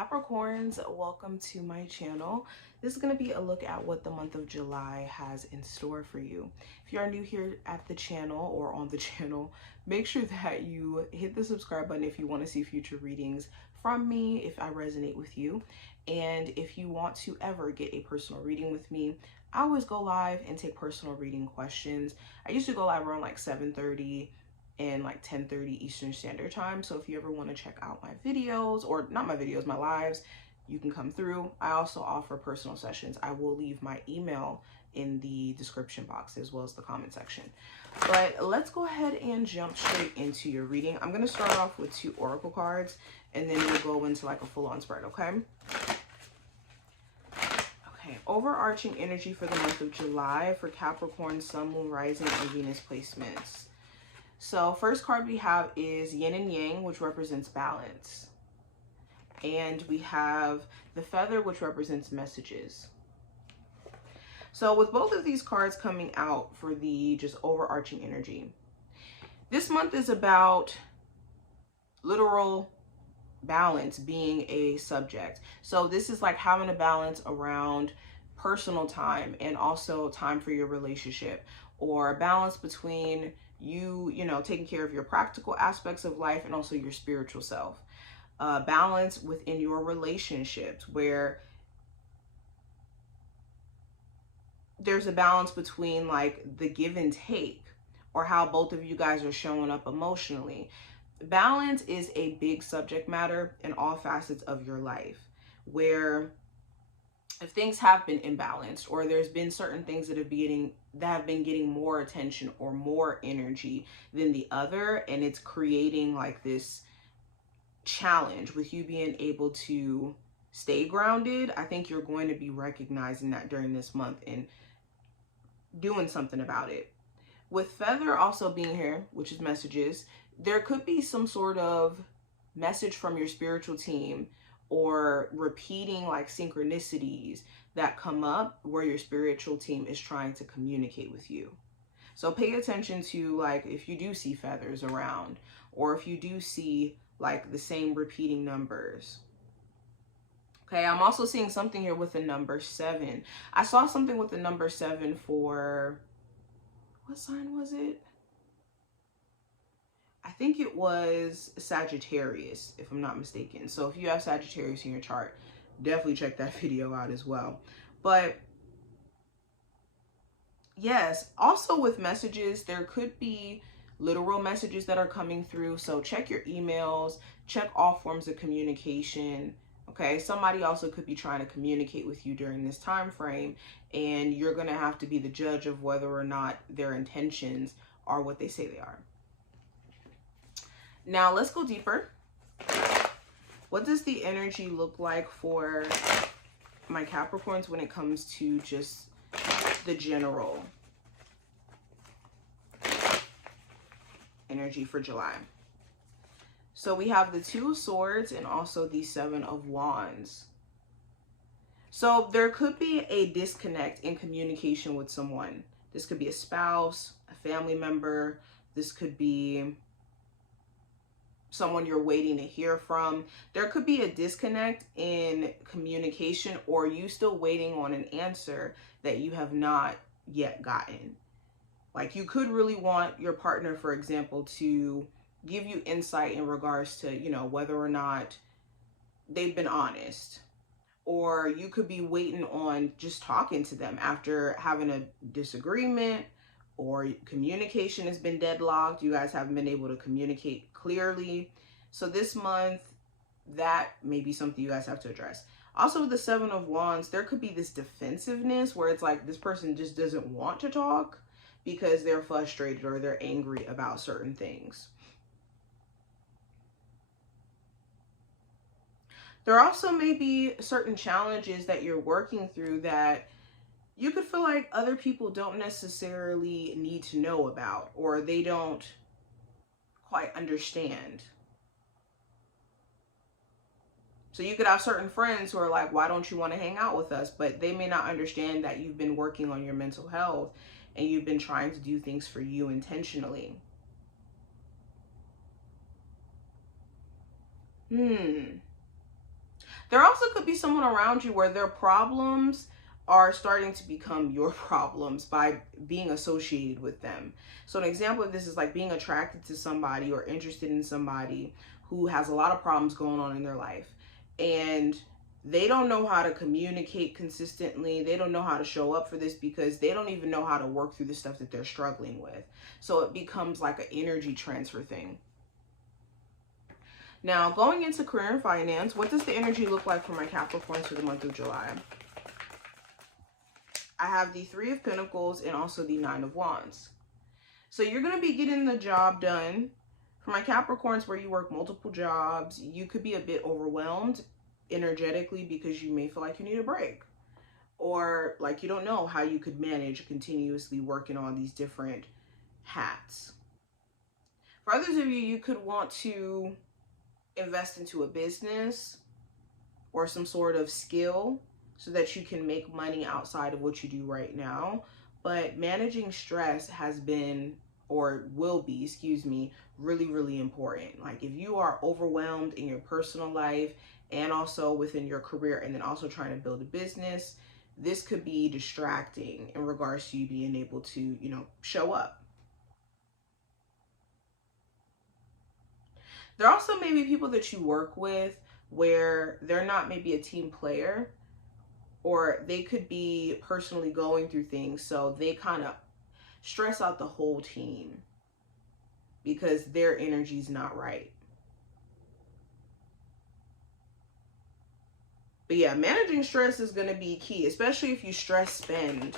Capricorns, welcome to my channel. This is going to be a look at what the month of July has in store for you. If you are new here at the channel or on the channel, make sure that you hit the subscribe button if you want to see future readings from me, if I resonate with you. And if you want to ever get a personal reading with me, I always go live and take personal reading questions. I used to go live around like 7:30 and like 10:30 Eastern Standard Time. So if you ever want to check out my videos, or not my videos, my lives, you can come through. I also offer personal sessions. I will leave my email in the description box as well as the comment section. But let's go ahead and jump straight into your reading. I'm going to start off with 2 oracle cards and then we'll go into like a full-on spread, okay? Okay, overarching energy for the month of July for Capricorn, Sun, Moon, Rising, and Venus placements. So first card we have is Yin and Yang, which represents balance. And we have the Feather, which represents messages. So with both of these cards coming out for the just overarching energy, this month is about literal balance being a subject. So this is like having a balance around personal time and also time for your relationship, or a balance between you know, taking care of your practical aspects of life and also your spiritual self. Balance within your relationships where there's a balance between like the give and take, or how both of you guys are showing up emotionally. Balance is a big subject matter in all facets of your life, where if things have been imbalanced, or there's been certain things that have been getting more attention or more energy than the other, and it's creating like this challenge with you being able to stay grounded, I think you're going to be recognizing that during this month and doing something about it. With Feather also being here, which is messages, there could be some sort of message from your spiritual team, or repeating like synchronicities that come up where your spiritual team is trying to communicate with you. So pay attention to like if you do see feathers around, or if you do see like the same repeating numbers. Okay, I'm also seeing something here with the number 7. I saw something with the number 7 for, what sign was it? I think it was Sagittarius, if I'm not mistaken. So if you have Sagittarius in your chart, definitely check that video out as well. But yes, also with messages, there could be literal messages that are coming through. So check your emails, check all forms of communication. Okay, somebody also could be trying to communicate with you during this time frame, and you're going to have to be the judge of whether or not their intentions are what they say they are. Now let's go deeper. What does the energy look like for my Capricorns when it comes to just the general energy for July? So we have the 2 of Swords and also the 7 of Wands. So there could be a disconnect in communication with someone. This could be a spouse, a family member. This could be someone you're waiting to hear from. There could be a disconnect in communication, or you still waiting on an answer that you have not yet gotten. Like you could really want your partner, for example, to give you insight in regards to, you know, whether or not they've been honest. Or you could be waiting on just talking to them after having a disagreement, or communication has been deadlocked. You guys haven't been able to communicate clearly. So this month, that may be something you guys have to address. Also with the 7 of Wands, there could be this defensiveness where it's like this person just doesn't want to talk because they're frustrated or they're angry about certain things. There also may be certain challenges that you're working through that you could feel like other people don't necessarily need to know about, or they don't quite understand. So you could have certain friends who are like, why don't you want to hang out with us? But they may not understand that you've been working on your mental health and you've been trying to do things for you intentionally. There also could be someone around you where their problems are starting to become your problems by being associated with them. So an example of this is like being attracted to somebody or interested in somebody who has a lot of problems going on in their life, and they don't know how to communicate consistently. They don't know how to show up for this because they don't even know how to work through the stuff that they're struggling with. So it becomes like an energy transfer thing. Now, going into career and finance, what does the energy look like for my Capricorns for the month of July? I have the Three of Pentacles and also the Nine of Wands. So you're going to be getting the job done. For my Capricorns, where you work multiple jobs, you could be a bit overwhelmed energetically because you may feel like you need a break. Or like you don't know how you could manage continuously working on these different hats. For others of you, you could want to invest into a business or some sort of skill so that you can make money outside of what you do right now. But managing stress has been, or will be, excuse me, really, really important. Like if you are overwhelmed in your personal life and also within your career, and then also trying to build a business, this could be distracting in regards to you being able to, you know, show up. There also may be people that you work with where they're not maybe a team player, or they could be personally going through things, so they kind of stress out the whole team because their energy is not right. But yeah, managing stress is going to be key, especially if you stress spend.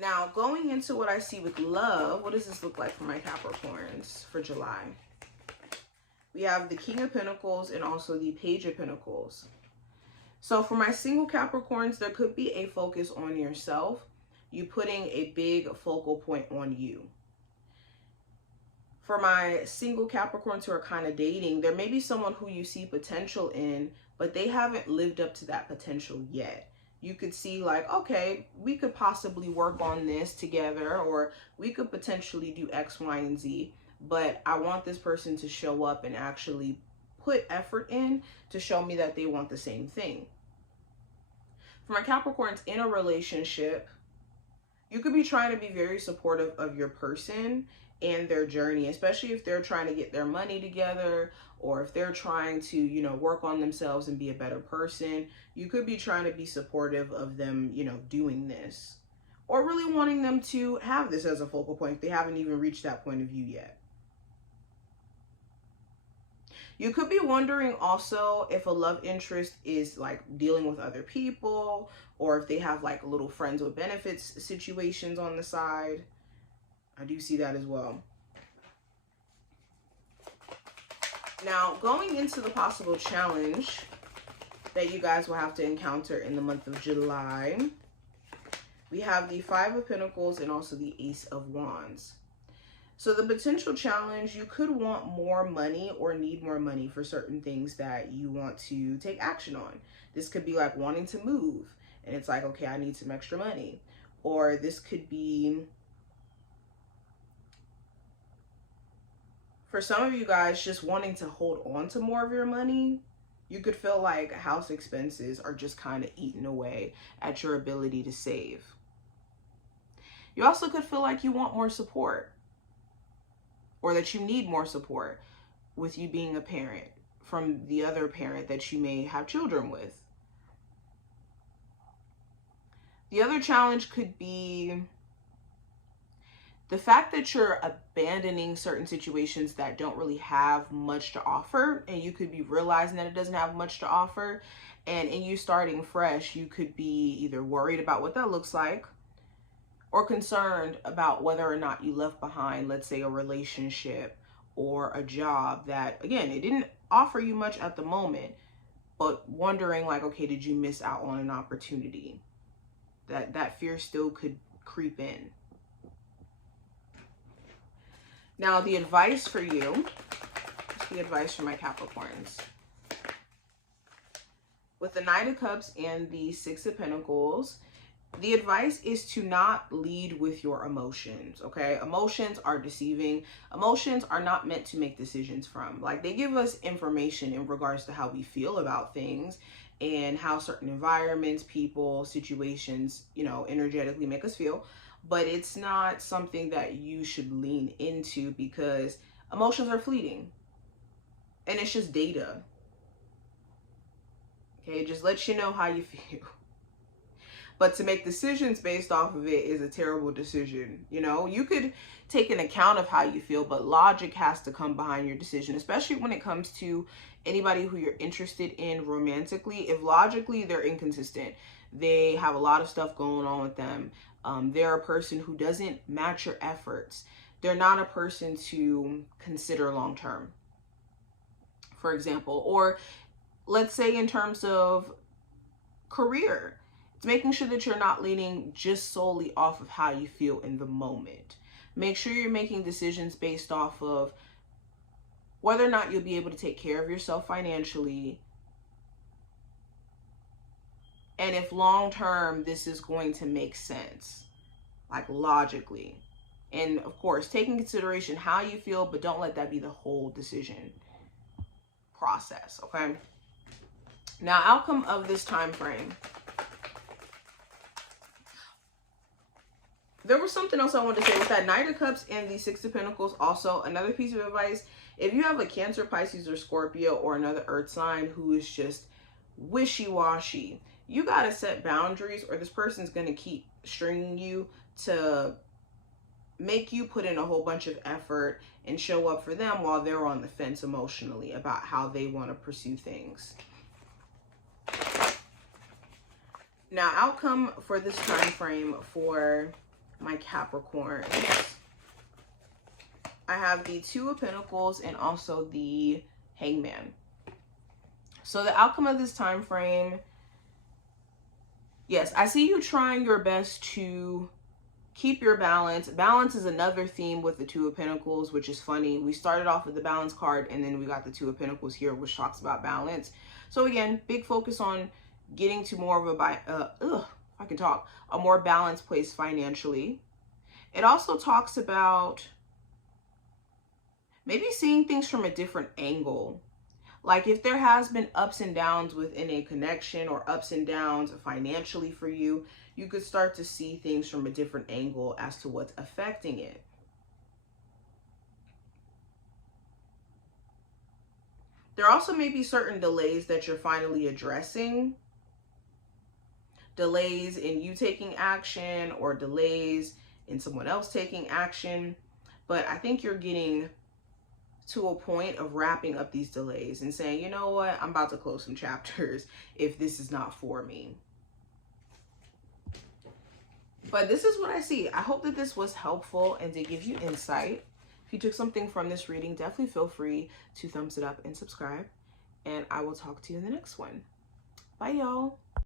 Now, going into what I see with love, what does this look like for my Capricorns for July? We have the King of Pentacles and also the Page of Pentacles. So for my single Capricorns, there could be a focus on yourself. You putting a big focal point on you. For my single Capricorns who are kind of dating, there may be someone who you see potential in, but they haven't lived up to that potential yet. You could see like, okay, we could possibly work on this together, or we could potentially do X, Y, and Z. But I want this person to show up and actually put effort in to show me that they want the same thing. For my Capricorns in a relationship, you could be trying to be very supportive of your person and their journey, especially if they're trying to get their money together, or if they're trying to, you know, work on themselves and be a better person. You could be trying to be supportive of them, you know, doing this, or really wanting them to have this as a focal point if they haven't even reached that point of view yet. You could be wondering also if a love interest is like dealing with other people, or if they have like little friends with benefits situations on the side. I do see that as well. Now, going into the possible challenge that you guys will have to encounter in the month of July, we have the Five of Pentacles and also the Ace of Wands. So the potential challenge, you could want more money or need more money for certain things that you want to take action on. This could be like wanting to move, and it's like, okay, I need some extra money. Or this could be, for some of you guys, just wanting to hold on to more of your money. You could feel like house expenses are just kind of eating away at your ability to save. You also could feel like you want more support, or that you need more support with you being a parent from the other parent that you may have children with. The other challenge could be the fact that you're abandoning certain situations that don't really have much to offer, and you could be realizing that it doesn't have much to offer. And in you starting fresh, you could be either worried about what that looks like, or concerned about whether or not you left behind, let's say, a relationship or a job that, again, it didn't offer you much at the moment, but wondering like, okay, did you miss out on an opportunity? That fear still could creep in. Now, the advice for you, the advice for my Capricorns. With the Knight of Cups and the Six of Pentacles, The advice is to not lead with your emotions, okay? Emotions are deceiving. Emotions are not meant to make decisions from. Like, they give us information in regards to how we feel about things and how certain environments, people, situations, you know, energetically make us feel. But it's not something that you should lean into, because emotions are fleeting and it's just data. Okay, it just lets you know how you feel. But to make decisions based off of it is a terrible decision. You know, you could take an account of how you feel, but logic has to come behind your decision, especially when it comes to anybody who you're interested in romantically. If logically they're inconsistent, they have a lot of stuff going on with them, they're a person who doesn't match your efforts, they're not a person to consider long term, for example. Or let's say in terms of career, it's making sure that you're not leaning just solely off of how you feel in the moment. Make sure you're making decisions based off of whether or not you'll be able to take care of yourself financially, and if long term this is going to make sense, like logically. And of course, take in consideration how you feel, but don't let that be the whole decision process, okay? Now, outcome of this time frame. There was something else I wanted to say with that Knight of Cups and the Six of Pentacles. Also, another piece of advice: if you have a Cancer, Pisces, or Scorpio, or another earth sign who is just wishy-washy, you got to set boundaries, or this person's going to keep stringing you to make you put in a whole bunch of effort and show up for them while they're on the fence emotionally about how they want to pursue things. Now, outcome for this time frame for my Capricorn, I have the Two of Pentacles and also the Hangman. So the outcome of this time frame, yes, I see you trying your best to keep your balance. Balance is another theme with the Two of Pentacles, which is funny. We started off with the balance card, and then we got the Two of Pentacles here, which talks about balance. So again, big focus on getting to more of a more balanced place financially. It also talks about maybe seeing things from a different angle. Like if there has been ups and downs within a connection, or ups and downs financially for you, you could start to see things from a different angle as to what's affecting it. There also may be certain delays that you're finally addressing. Delays in you taking action, or delays in someone else taking action. But I think you're getting to a point of wrapping up these delays and saying, you know what, I'm about to close some chapters if this is not for me. But this is what I see. I hope that this was helpful and did give you insight. If you took something from this reading, definitely feel free to thumbs it up and subscribe. And I will talk to you in the next one. Bye, y'all.